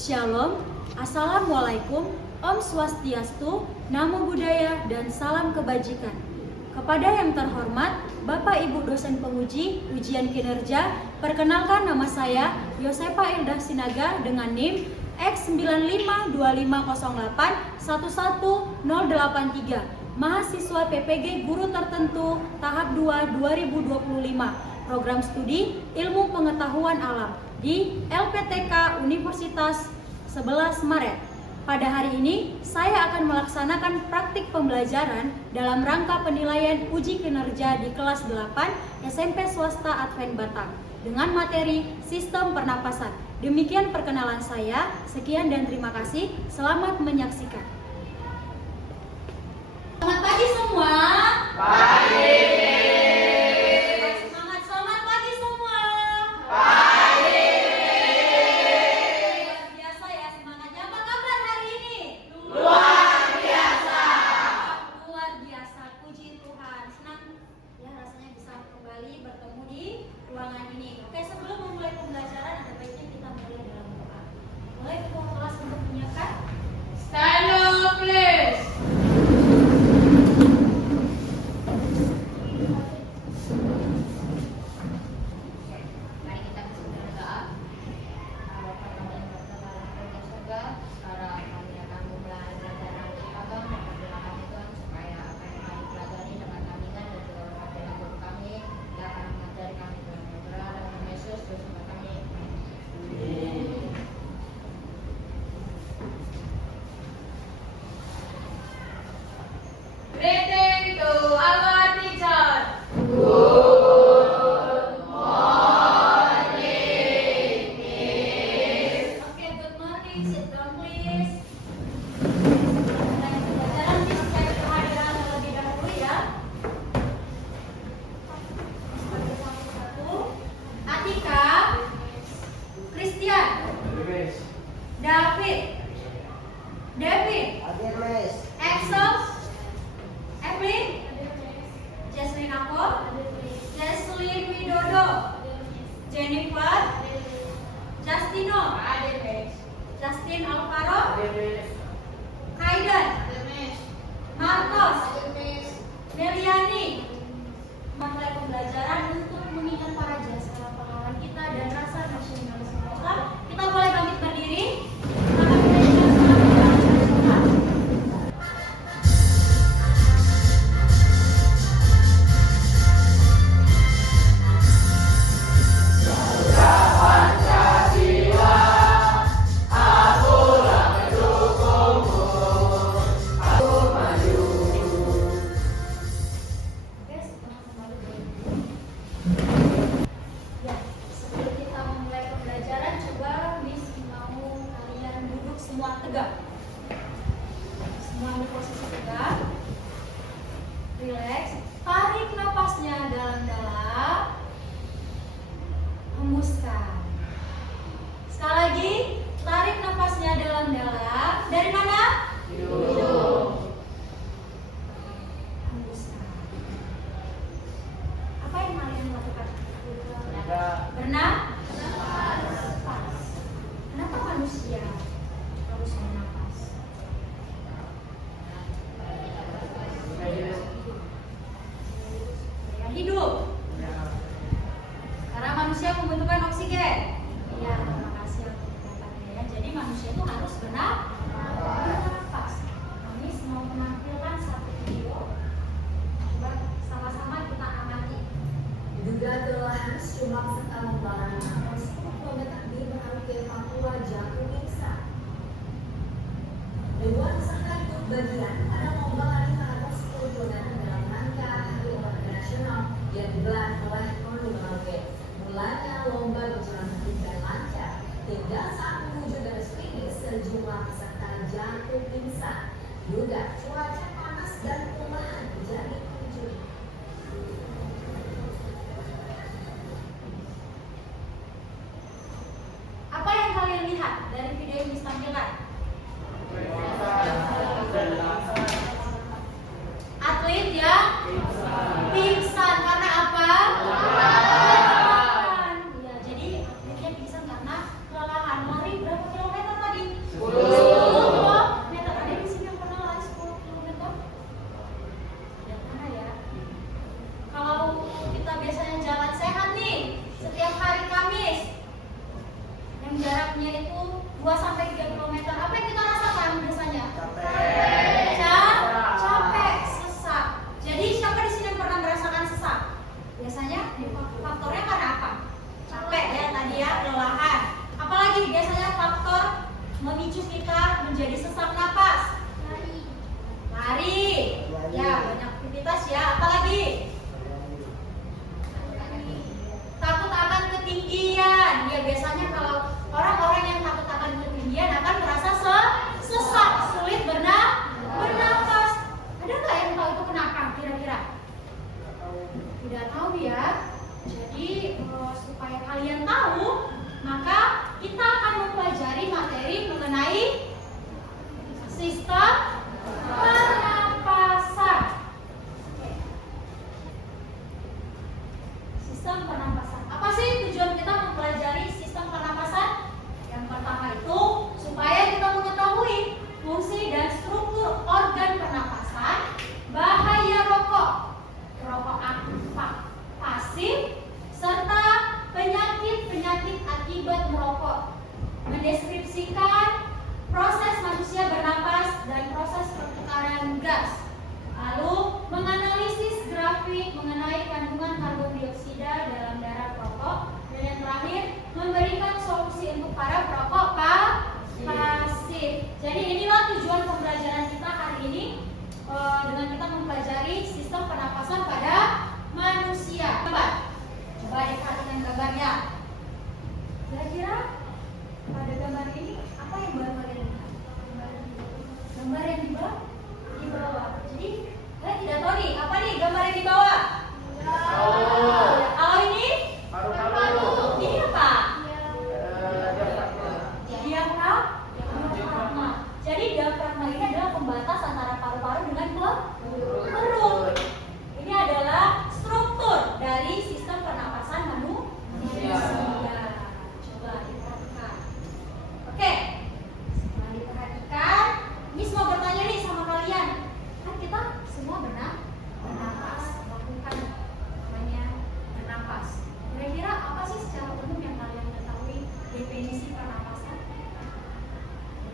Shalom, Assalamualaikum, Om Swastiastu, Namo Buddhaya, dan salam kebajikan. Kepada yang terhormat, Bapak Ibu dosen penguji ujian kinerja, perkenalkan nama saya Yosefa Ildah Sinaga dengan NIM X952508111083, mahasiswa PPG Guru Tertentu tahap 2 2025, program studi Ilmu Pengetahuan Alam di LPTK Universitas 11 Maret. Pada hari ini, saya akan melaksanakan praktik pembelajaran dalam rangka penilaian uji kinerja di kelas 8 SMP Swasta Advent Batang dengan materi Sistem Pernapasan. Demikian perkenalan saya. Sekian dan terima kasih. Selamat menyaksikan. Selamat pagi semua. Pagi. Selamat pagi semua. Pagi. Luar biasa ya semangatnya. Apa kabar hari ini? Luar biasa. Luar biasa. Puji Tuhan. Senang ya rasanya bisa kembali bertemu di ruangan ini. Oke, sebelum memulai pembelajaran ada baiknya kita mulai dalam doa. Mulai ketua kelas untuk menyiapkan. Stand up, please. Mari kita berdoa. Bapa kami yang bertengah di surga, sekarang kami akan memulai pelajaran agama. Berdoa kami Tuhan supaya apa yang kami pelajari dapat kami ingat dan juga dapat dalam guru kami yang akan mengajari kami Tuhan. Berdoa dalam Yesus bersama kami. Greeting to our teacher. Oke, good morning. Sit down please. Mulai pembelajaran disertai kehadiran terlebih dahulu ya. Satu-satu. Atika, Christian, David, Axel, Evelyn, Jasmine Ako, Jesslyn Widodo, Jennifer, Justino, Justin Alvaro, Kaiden, Marcos, Meliani. Memulai pembelajaran untuk mengingat para jasa pahlawan kita dan rasa nasionalisme Islam. Kita boleh bangkit berdiri. Maka kita juga selamat Ya, sebelum kita memulai pembelajaran, coba Miss mau kalian duduk semua tegak. Semua ambil posisi tegak. Relax. Tarik napasnya dalam-dalam. Hembuskan. Sekali lagi, tarik napasnya dalam-dalam. Dari mana? Hembuskan. Apa yang kalian lakukan? Berenang? Napas. Kenapa manusia harus bernapas? Supaya hidup. Karena manusia membutuhkan oksigen. Iya, terima kasih untuk pendapatannya ya. Jadi manusia itu harus bernapas. Kami mau menampilkan satu video. Coba sama-sama kita amati. Diduga kelelahan sejumlah peserta membawa 10 km di Merauke, Papua jatuh pingsan. Ribuan peserta ikut bagian pada lomba lari maraton 10 km dalam rangka Hari Olahraga Nasional yang digelar oleh Koni Merauke. Mulanya lomba berjalan tertib dan lancar hingga saat menuju garis finish sejumlah peserta jatuh pingsan. Diduga cuaca panas dan kelelahan menjadi pemicu. Apa yang kalian lihat dari video yang ditampilkan? Atlet yang pingsan karena apa? Kelelahan. Ya, jadi atletnya pingsan karena kelelahan. Lari berapa kilometer tadi? 2 sampai 3 km. Apa yang kita rasakan biasanya? Capek, sesak. Jadi siapa di sini yang pernah merasakan sesak? Biasanya faktornya karena apa? Capek ya tadi ya, kelelahan. Apalagi biasanya faktor memicu kita menjadi sesak napas? Lari. Ya, banyak aktivitas ya. Apalagi? Takut akan ketinggian. Ya, biasanya kalau orang-orang yang takut akan ketinggian akan merasa sesak, sulit bernafas. Ada nggak yang tahu itu kenapa kira-kira? Tidak tahu ya. Jadi supaya kalian tahu, maka kita akan mempelajari materi mengenai sistem pernapasan. Sistem pernapasan. Apa sih tujuan kita mempelajari sistem pernapasan? Yang pertama itu supaya kita mengetahui fungsi dan struktur organ pernapasan, bahaya rokok pasif, serta penyakit-penyakit akibat merokok. Mendeskripsikan proses manusia bernapas dan proses pertukaran gas. Lalu menganalisis grafik mengenai kandungan karbon dioksida dalam darah perokok. Dan yang terakhir memberikan solusi untuk para perokok pasif. Jadi inilah tujuan pembelajaran kita hari ini dengan kita mempelajari sistem pernapasan pada manusia. Coba perhatikan gambarnya. Kira-kira pada gambar ini apa yang baru kalian lihat? Gambar yang di bawah. Jadi kalian tidak tahu nih apa nih gambar yang di bawah? Kalau ini? Ini apa? Diafragma. Jadi diafragma ini adalah pembatas antara paru-paru dengan perut. Ini adalah struktur dari sistem pernapasan manusia. Coba diperhatikan. Oke, setelah diperhatikan, Miss mau bertanya nih sama kalian. Kan kita semua bernapas, lakukan namanya bernapas. Kira-kira apa sih secara umum yang kalian ketahui definisi pernapasan?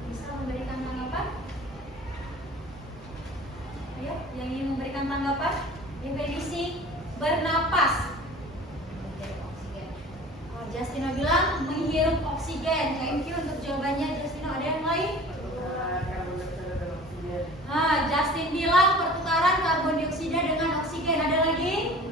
Bisa memberikan tanggapan? Ayo, yang ingin memberikan tanggapan? Definisi bernapas. Justino bilang menghirup oksigen. Thank you untuk jawabannya Justino. Ada yang lain? Justin bilang pertukaran karbon dioksida dengan oksigen. Ada lagi?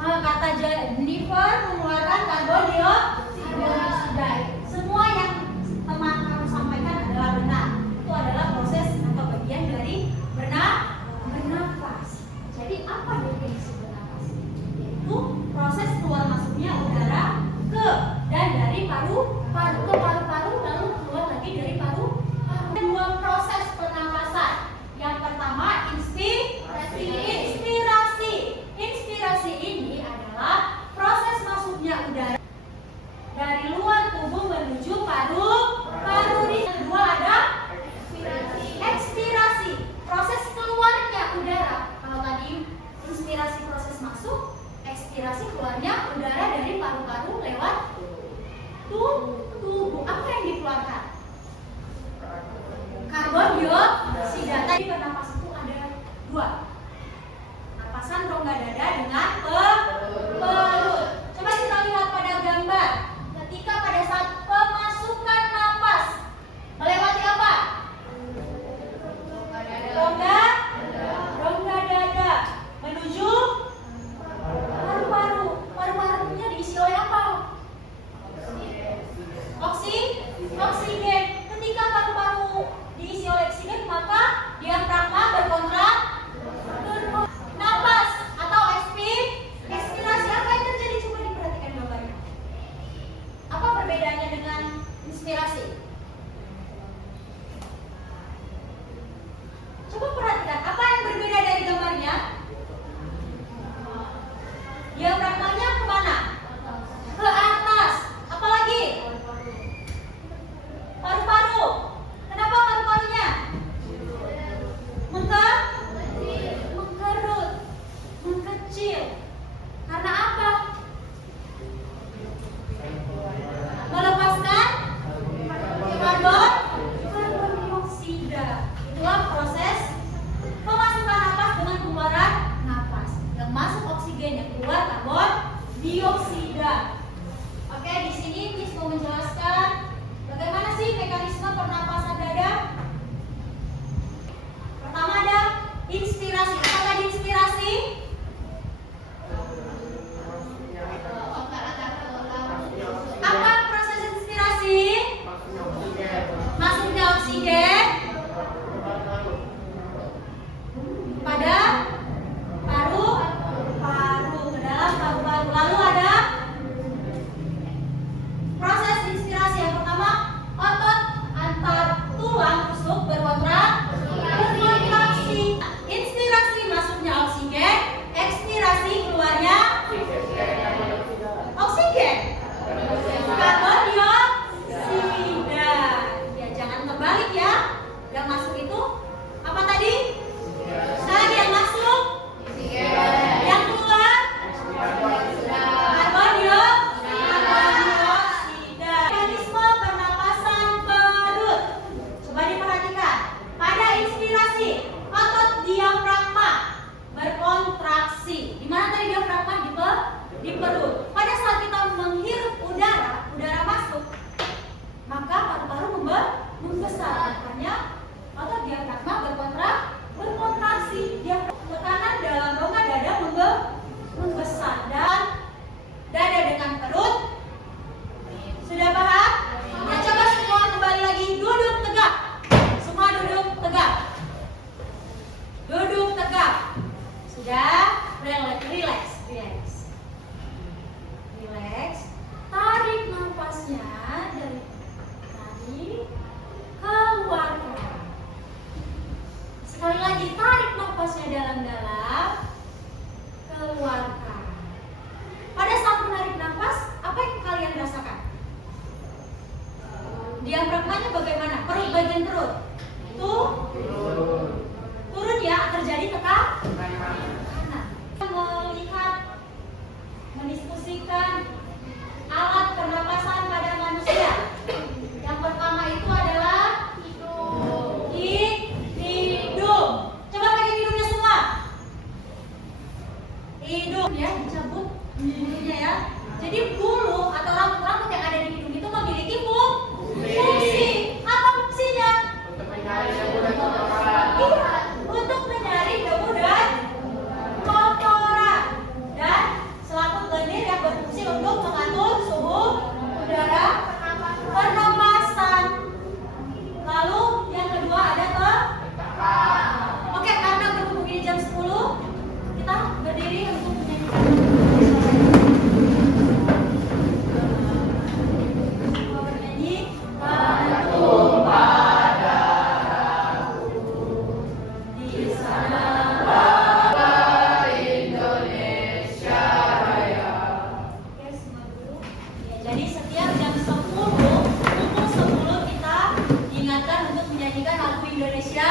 Kata Jennifer mengeluarkan karbon dioksida. Semua yang teman kamu sampaikan adalah benar. Itu adalah proses atau bagian dari bernapas. Jadi apa definisi bernapas? Yaitu proses keluar masuknya udara ke dan dari paru-paru lalu Diafragmanya bagaimana? Perut, bagian perut. Itu turun ya, terjadi tekanan. Melihat, mendiskusikan alat pernapasan pada manusia. Yang pertama itu adalah hidung. Coba pakai hidungnya semua. Hidung ya, dicabut hidungnya ya. Jadi bulu atau rambut-rambut yang ada di hidung itu memiliki fungsi. Apa fungsinya? Untuk menyaring debu dan kotoran. Iya, untuk menyaring debu dan kotoran. Dan selaput lendir yang berfungsi untuk mengatur suhu udara pernapasan. Lalu yang kedua ada Oke, karena berhubung ini jam 10, kita berdiri untuk menyanyi. Gantung padaku di sana Indonesia Raya. Oke, semua dulu. Ya, jadi setiap jam 10, pukul 10 kita diingatkan untuk menyanyikan lagu Indonesia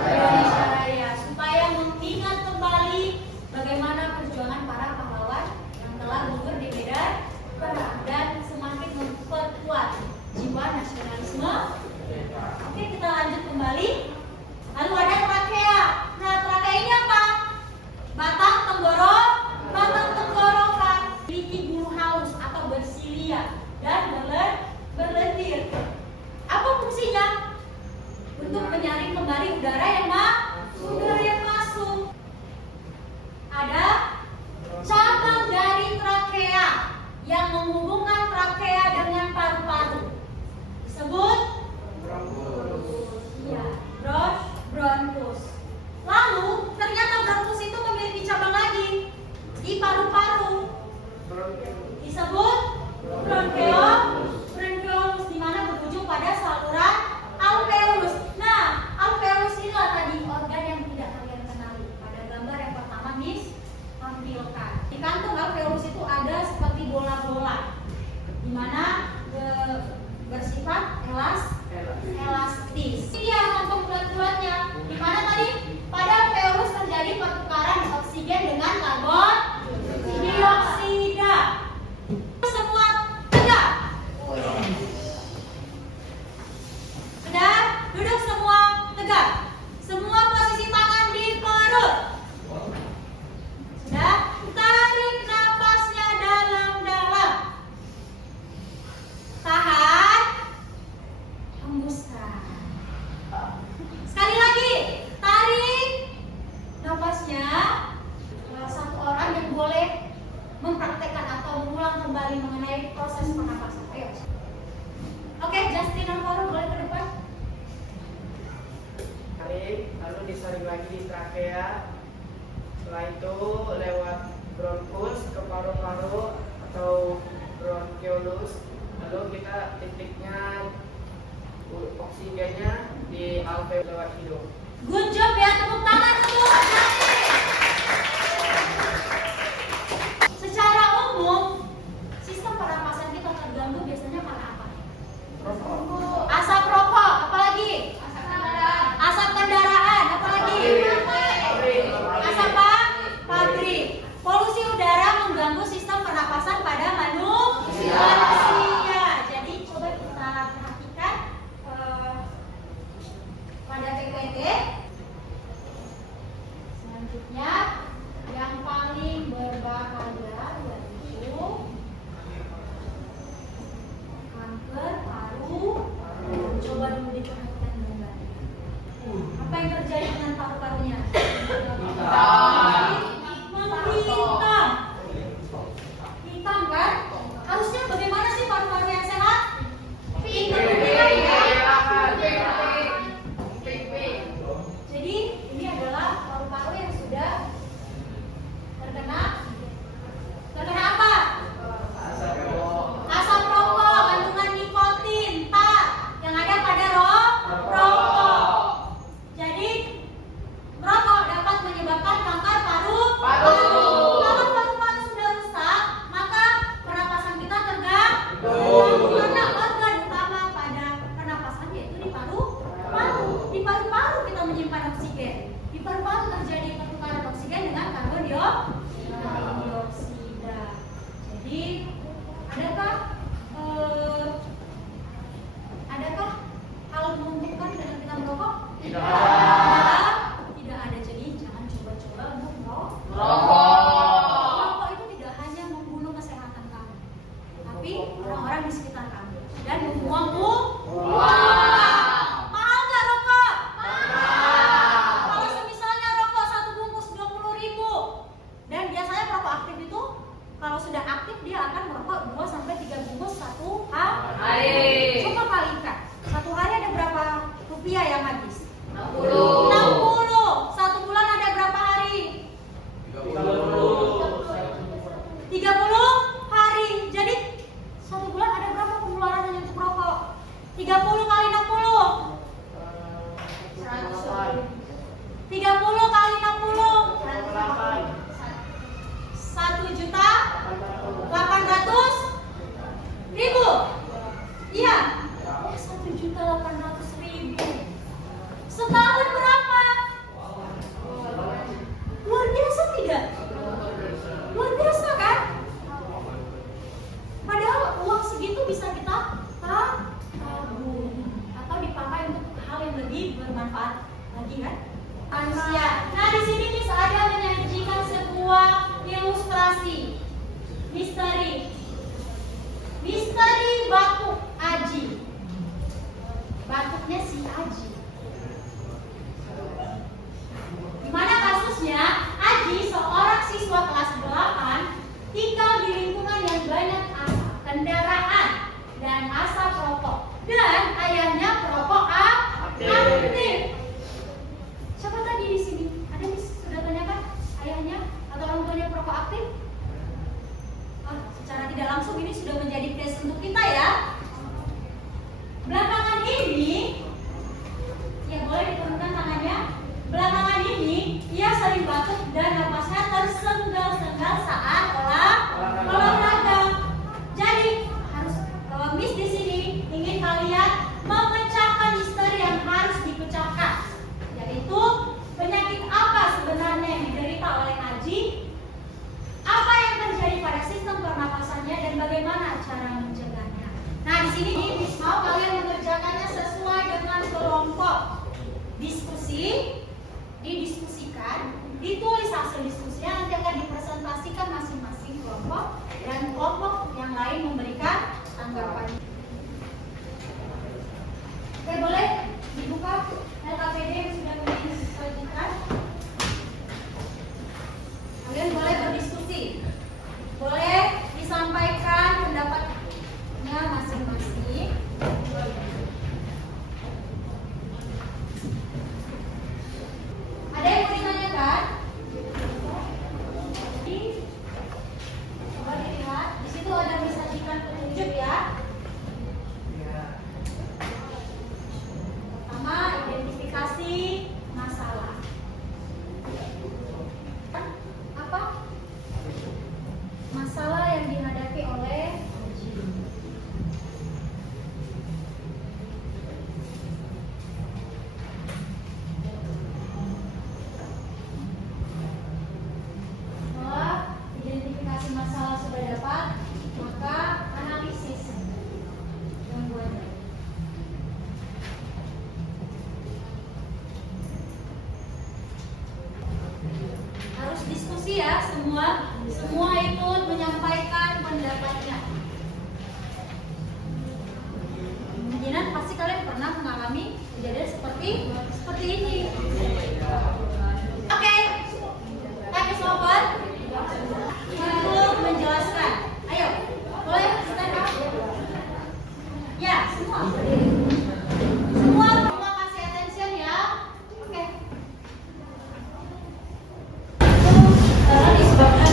Raya supaya mengingat kembali bagaimana perjuangan para pahlawan yang telah gugur di medan perang dan semakin memperkuat jiwa nasionalisme. Oke, kita lanjut kembali. Lalu ada trakea. Nah, trakea ini apa? Batang tenggorokan, memiliki bulu halus atau bersilia dan berlendir. Apa fungsinya? Untuk menyaring kembali udara yang masuk. Ada cabang dari trakea yang menghubungkan trakea dengan paru-paru. Disebut ya, bronkus. Lalu ternyata bronkus itu memiliki cabang lagi di paru-paru. Disebut bronkeolus, di mana berujung pada saluran alveolus. Nah, alveolus inilah tadi organ yang tidak kalian kenali. Pada gambar yang pertama Miss tampilkan. Di kantung alveolus itu ada seperti bola-bola, di mana bersifat elastis. Ini dia kantong bulat-bulatnya. Di mana tadi pada alveolus terjadi pertukaran oksigen dengan karbon dioksida. Semua tegak. Sudah, duduk semua tegak. Semua posisi tangan di perut. Sudah, tarik nafasnya dalam-dalam. Tahan, hembuskan. Sekali lagi, tarik nafasnya. Salah satu orang yang boleh mempraktekkan atau mengulang kembali mengenai proses pernapasan. Ayo. Oke, Justin Alvaro boleh ke depan. Tarik, lalu disaring lagi di trakea. Setelah itu lewat bronkus ke paru-paru atau bronkeolus. Lalu kita titiknya oksigennya di alveolus lewat hidung. Good job ya, tepuk tangan untuk Justin. Secara umum, sistem pernapasan kita terganggu biasanya karena apa? Asap rokok, apalagi? Asap kendaraan, apalagi? Asap pabrik. Polusi udara mengganggu sistem pernapasan pada manusia. Jadi coba kita perhatikan pada PPT. Tidak Tidak ada. Jadi jangan coba-coba untuk Merokok. Merokok itu tidak hanya membunuh kesehatan kamu, tapi orang-orang di sekitar kamu dan membuang mahal nggak rokok? Kalau semisalnya rokok satu bungkus 20.000 dan biasanya perokok aktif itu kalau sudah aktif dia akan merokok 2 sampai 3 bungkus satu hari. Coba kalikan. Satu hari ada berapa rupiah yang habis? 60. Satu bulan ada berapa hari? 30 hari. Jadi satu bulan ada berapa pengeluaran hanya untuk rokok? 30 kali 60. 30 kali 60. 1.800.000. Iya. 1.800.000. Setahun berapa? Luar biasa tidak? Luar biasa kan? Padahal uang segitu bisa kita tabung atau dipakai untuk hal yang lebih bermanfaat lagi kan? Manusia. Nah di sini Miss ada menyajikan sebuah ilustrasi misteri batuk Aji. Batuknya si Aji. Gimana kasusnya? Aji seorang siswa kelas 8 tinggal di lingkungan yang banyak asap kendaraan dan asap rokok. Dan ayahnya perokok aktif. Siapa tadi di sini? Ada Miss sudah tanyakan ayahnya atau orang tuanya perokok aktif? Secara tidak langsung ini sudah menjadi tes untuk kita ya. Belakangan ini, ya boleh diturunkan tangannya. Belakangan ini ia sering batuk dan napasnya tersengal-sengal saat olahraga. Jadi harus kalau Miss di sini ingin kalian memecahkan misteri yang harus dipecahkan, yaitu penyakit apa sebenarnya yang diderita oleh Aji, apa yang terjadi pada sistem pernapasannya dan bagaimana cara mencegahnya. Nah di sini Miss mau kalian mengerjakannya sesuai dengan kelompok diskusi. Didiskusikan, ditulis hasil diskusinya, nanti akan dipresentasikan masing-masing kelompok dan kelompok yang lain memberikan tanggapan. Oke, boleh dibuka LKPD yang sudah disajikan. Kalian boleh berdiskusi, boleh disampaikan pendapatnya masing-masing. Ada yang mau ditanyakan? Coba dilihat. Di situ ada disajikan petunjuk ya. Pertama, identifikasi masalah. Apa? Masalah yang dihadapi oleh Aji. Setelah identifikasi masalah sudah dapat, maka analisis gangguannya. Harus diskusi ya, semua ikut menyampaikan pendapatnya. Kemungkinan pasti kalian pernah mengalami kejadian seperti ini. Oke, tanya sobat untuk menjelaskan. Ayo, boleh stand up? Ya, semua kasih attention ya. Oke. Itu disebabkan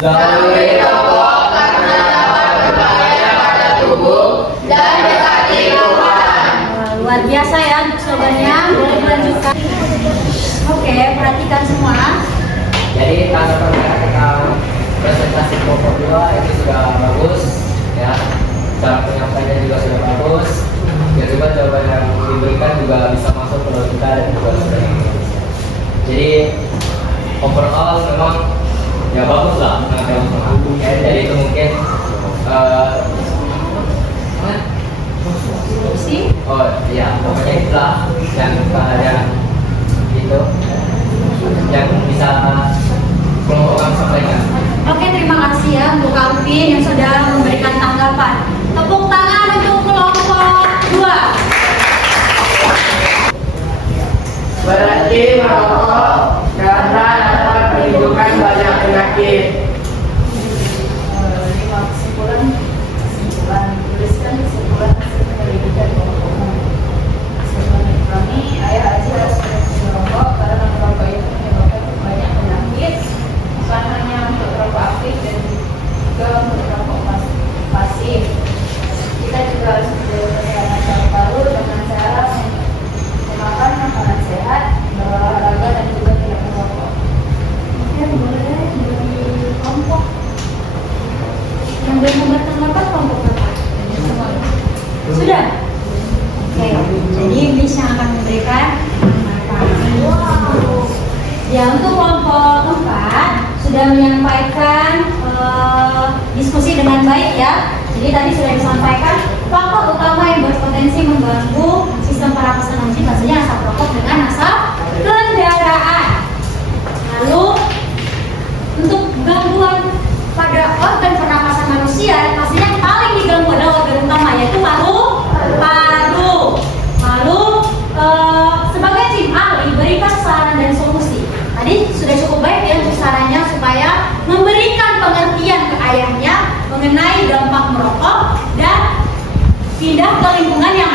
Jauhi rokok karena dapat berbahaya pada tubuh dan dekati Tuhan. Luar biasa ya jawabannya, boleh dilanjutkan. Oke, perhatikan semua. Jadi tanggapan mereka tentang presentasi pokok 2 itu sudah bagus ya, cara penyampaiannya juga sudah bagus ya, juga jawaban yang diberikan juga bisa masuk ke logika dan juga sudah jadi overall memang ya bagus lah ya, jadi itu mungkin oh iya pokoknya itulah yang ada itu yang bisa kelompok kami sampaikan. Oke, terima kasih ya untuk Kak Alvin yang sudah memberikan tanggapan. Tepuk tangan untuk kelompok 2. Berhenti merokok karena dapat menimbulkan banyak penyakit. Kesimpulan tuliskan kesimpulan hasil penyelidikan kelompok umum. Menurut kami, ayah Aji harus berhenti merokok karena merokok itu menyebabkan banyak penyakit, bukan hanya untuk merokok aktif dan juga untuk merokok pasif. Kita juga harus menjaga kesehatan paru-paru dengan cara memakan makanan sehat, berolahraga dan juga tidak merokok. Oke, boleh dari kelompok yang belum membuat tanggapan kelompok berapa? Sudah? Oke, jadi bisa akan memberikan tanggapan. Ya, untuk kelompok 4 sudah menyampaikan diskusi dengan baik ya. Jadi tadi sudah disampaikan faktor utama yang berpotensi mengganggu sistem pernapasan manusia pastinya asap rokok dengan asap kendaraan. Lalu untuk gangguan pada organ pernapasan manusia pastinya yang paling diganggu adalah organ utama yaitu paru. Lalu sebagai tim ahli berikan saran dan solusi. Tadi sudah cukup baik ya untuk sarannya supaya memberikan pengertian ke ayahnya mengenai dampak merokok dan pindah ke lingkungan yang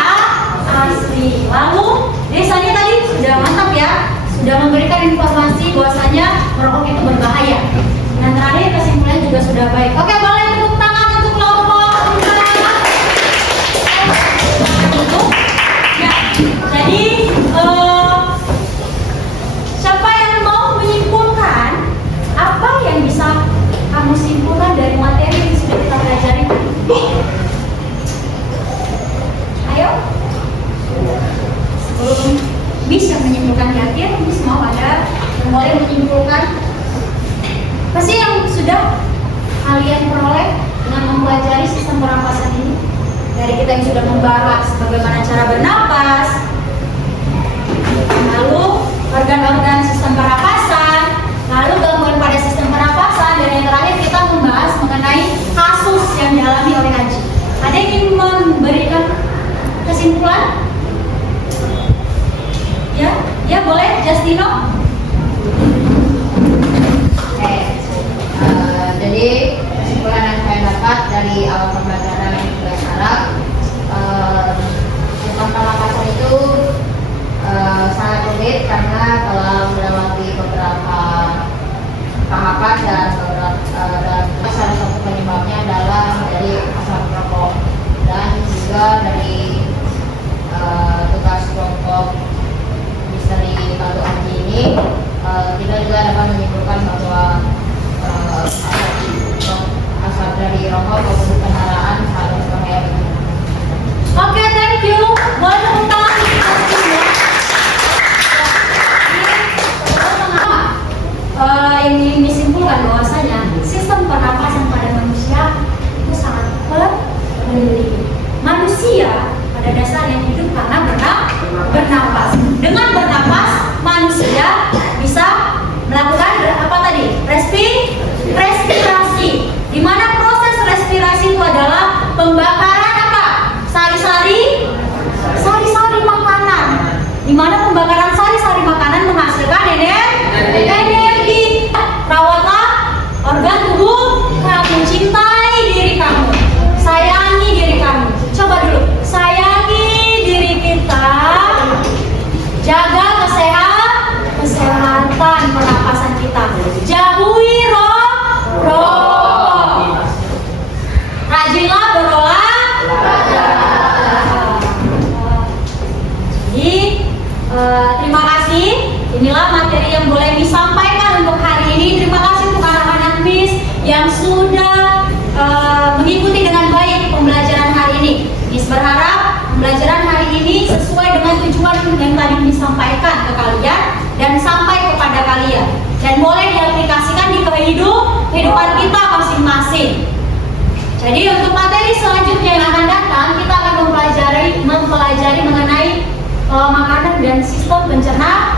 asli. Lalu desanya tadi sudah mantap ya, sudah memberikan informasi bahwasanya merokok itu berbahaya. Dan terakhir kesimpulannya juga sudah baik. Oke, boleh tepuk tangan untuk kelompok 4. Ya, jadi siapa yang mau menyimpulkan apa yang bisa kamu simpulkan dari materi yang sudah kita pelajari? Ayo. Sebelum bisa menyimpulkan di akhir, Miss mau ada yang boleh menyimpulkan pasti yang sudah kalian peroleh dengan mempelajari sistem pernapasan ini. Dari kita yang sudah membahas bagaimana cara bernapas, lalu organ-organ sistem pernapasan, lalu gangguan pada sistem pernapasan, dan yang terakhir kita membahas mengenai kasus yang dialami oleh Haji. Ada yang ingin memberikan kesimpulan? Ya boleh, Justino. Jadi kesimpulan yang saya dapat dari awal pembelajaran hingga sekarang, sistem pernapasan itu sangat rumit karena telah melewati beberapa tahapan dan salah satu penyebabnya adalah dari asap rokok dan juga dari tugas kelompok misteri Palu Haji ini kita juga dapat menyimpulkan bahwa asap dari rokok maupun kendaraan sangat berbahaya. Oke, thank you. Boleh tepuk tangan. Ini disimpulkan bahwasanya sistem pernapasan pada manusia itu sangat penting. Manusia pada dasarnya hidup karena bernapas. Dengan bernapas, manusia bisa melakukan apa tadi? Respirasi. Di mana proses respirasi itu adalah pembakaran apa? Sari-sari makanan. Di mana pembakaran sari-sari makanan menghasilkan energi. Rawatlah organ tubuh kamu, cintai diri kamu, sayangi diri kamu. Coba dulu, sayangi diri kita, jaga kami sampaikan ke kalian dan sampai kepada kalian, dan boleh diaplikasikan di kehidupan kita masing-masing. Jadi untuk materi selanjutnya yang akan datang, kita akan mempelajari mengenai makanan dan sistem pencernaan